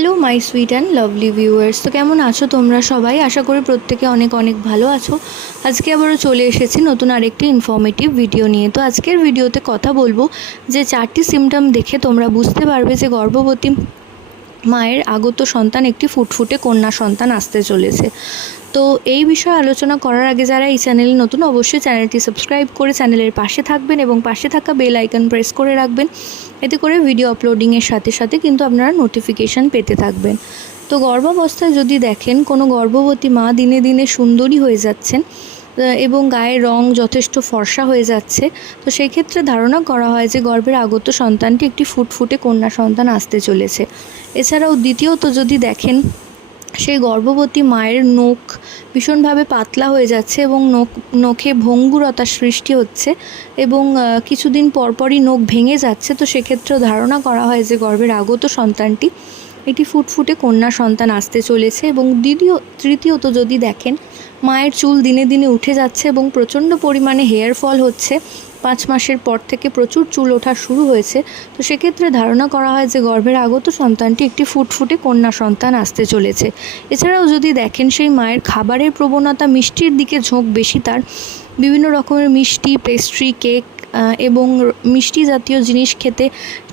Hello my sweet and lovely viewers তো কেমন আছো তোমরা সবাই? আশা করি প্রত্যেকে অনেক অনেক ভালো আছো। আজকে আবারও চলে এসেছি নতুন আরেকটি ইনফর্মেটিভ ভিডিও নিয়ে। তো আজকের ভিডিওতে কথা বলব যে, চারটি সিমটম দেখে তোমরা বুঝতে পারবে যে, গর্ভবতী মায়ের আগত সন্তান একটি ফুটফুটে কন্যা সন্তান আসতে চলেছে। তো এই বিষয়ে আলোচনা করার আগে যারা এই চ্যানেলে নতুন, অবশ্যই চ্যানেলটি সাবস্ক্রাইব করে চ্যানেলের পাশে থাকবেন এবং পাশে থাকা বেল আইকন প্রেস করে রাখবেন। এতে করে ভিডিও আপলোডিংয়ের সাথে সাথে কিন্তু আপনারা নোটিফিকেশান পেতে থাকবেন। তো গর্ভাবস্থায় যদি দেখেন, কোনো গর্ভবতী মা দিনে দিনে সুন্দরী হয়ে যাচ্ছেন এবং গায়ের রং যথেষ্ট ফর্সা হয়ে যাচ্ছে, তো সেই ক্ষেত্রে ধারণা করা হয় যে গর্ভের আগত সন্তানটি একটি ফুটফুটে কন্যা সন্তান আসতে চলেছে। এছাড়াও দ্বিতীয়ত যদি দেখেন, সেই গর্ভবতী মায়ের নখ ভীষণভাবে পাতলা হয়ে যাচ্ছে এবং নখ, নখে ভঙ্গুরতার সৃষ্টি হচ্ছে এবং কিছুদিন পরপরই নখ ভেঙে যাচ্ছে। তো সেক্ষেত্রেও ধারণা করা হয় যে গর্ভের আগত সন্তানটি একটি ফুটফুটে কন্যা সন্তান আসতে চলেছে এবং দ্বিতীয় তৃতীয়ত যদি দেখেন, মায়ের চুল দিনে দিনে উঠে যাচ্ছে এবং প্রচণ্ড পরিমাণে হেয়ার ফল হচ্ছে। পাঁচ মাসের পর থেকে প্রচুর চুল ওঠা শুরু হয়েছে। তো সেক্ষেত্রে ধারণা করা হয় যে গর্ভের আগত সন্তানটি একটি ফুটফুটে কন্যা সন্তান আসতে চলেছে। এছাড়াও যদি দেখেন, সেই মায়ের খাবারের প্রবণতা মিষ্টির দিকে ঝোঁক বেশি, তার বিভিন্ন রকমের মিষ্টি পেস্ট্রি কেক এবং মিষ্টি জাতীয় জিনিস খেতে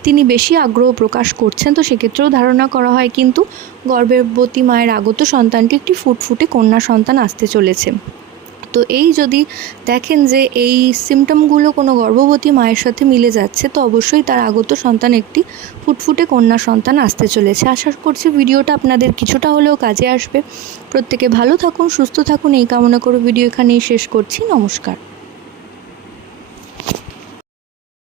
তিনি বেশি আগ্রহ প্রকাশ করছেন। তো সেক্ষেত্রেও ধারণা করা হয় কিন্তু গর্ভবতী মায়ের আগত সন্তানটি একটি ফুটফুটে কন্যা সন্তান আসতে চলেছে। তো এই যদি দেখেন যে এই সিমটমগুলো কোনো গর্ভবতী মায়ের সাথে মিলে যাচ্ছে, তো অবশ্যই তার আগত সন্তান একটি ফুটফুটে কন্যা সন্তান আসতে চলেছে। আশা করছি ভিডিওটা আপনাদের কিছুটা হলেও কাজে আসবে। প্রত্যেকে ভালো থাকুন, সুস্থ থাকুন। এই কামনা করে ভিডিও এখানেই শেষ করছি। নমস্কার।